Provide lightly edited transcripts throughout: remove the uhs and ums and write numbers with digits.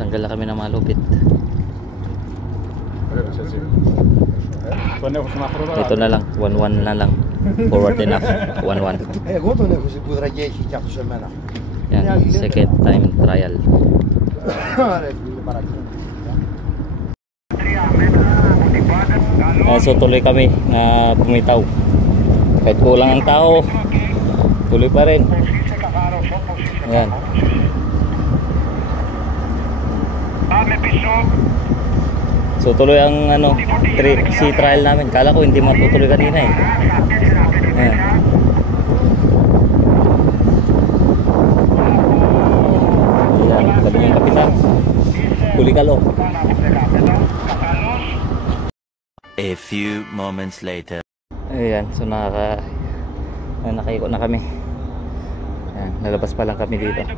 Tanggal na kami ng malupit. Ito na lang, 1-1 na lang. Forward enough, 1-1. Εγώ τον έχω που τραγέχει κι αυτό σε μένα. Yan, second time trial. So tuloy kami na bumitaw. Kahit kulang ang tao, tuloy pa rin. Yan. So tuloy ang ano, si trial namin. Kala ko hindi matutuloy kanina eh. Ayan. Ayan, galing yung kapitan. Huli kalo. A few moments later. Ayan, so nakaiko na kami. Ayan, nalabas pa lang kami dito.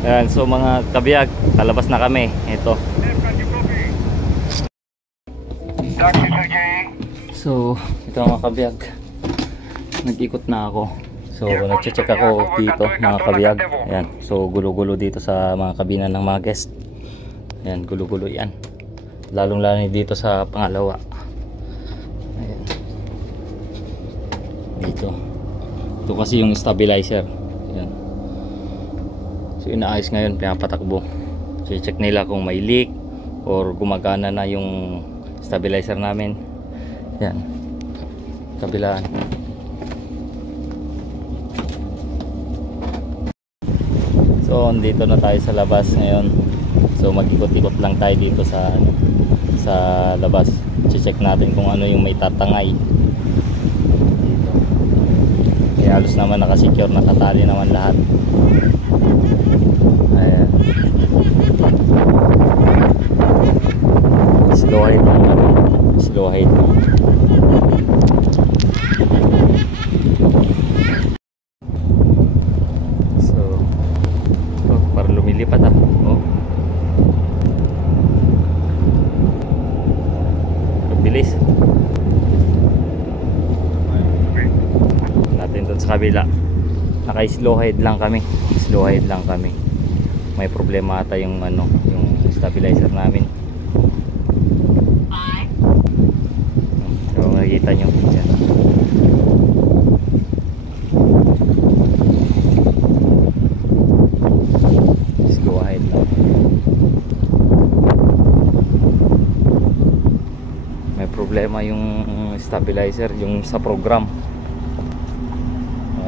Ayan, so mga kabiyag, kalabas na kami. Ito. So, ito mga kabiyag. Nag-ikot na ako. So, nag-check ako dito mga kabiyag. Ayan, so gulo-gulo dito sa mga kabina ng mga guest. Ayan, gulo-gulo yan. Lalong-lalo dito sa pangalawa. Ayan. Dito. Ito kasi yung stabilizer. Ayan. So inaayos ngayon, pinapatakbo. So i-check nila kung may leak or gumagana na yung stabilizer namin. Yan, kabilaan. So dito na tayo sa labas ngayon. So mag-ikot-ikot lang tayo dito sa labas. I-check natin kung ano yung may tatangay dito. Kaya halos naman nakasecure, nakatali naman lahat. Ayan. Slow height lang. Slow height lang. So, parang lumilipat ah. Oh. Bilis. Natin doon sa kabila. Naka-slow height lang kami. Slow height lang kami. May problema ata yung ano, yung stabilizer namin. So makikita nyo yan. Let's go ahead lang. May problema yung stabilizer, yung sa program.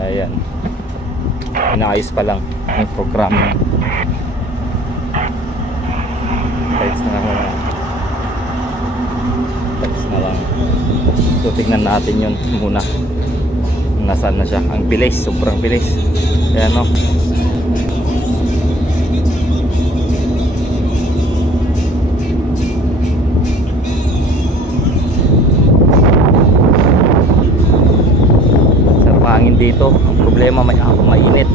Ayan, inaayos pa lang yung program. Text na lang. So tignan natin yun muna. Nasaan na siya. Ang bilis, sobrang bilis. Ayan o. Sarap hangin dito. Ang problema mainit.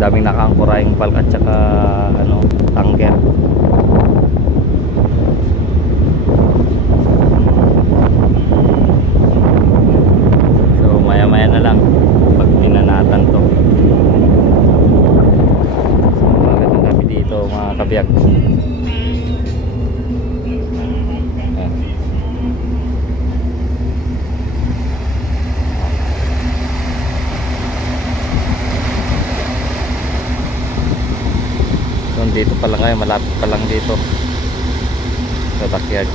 Daming nakangkura yung palk at saka ano, tanker. So maya maya na lang pag tinanatan to. So magandang gabi dito mga kabiyag. Dito pa lang kayo, malapit pa lang dito sa backyard.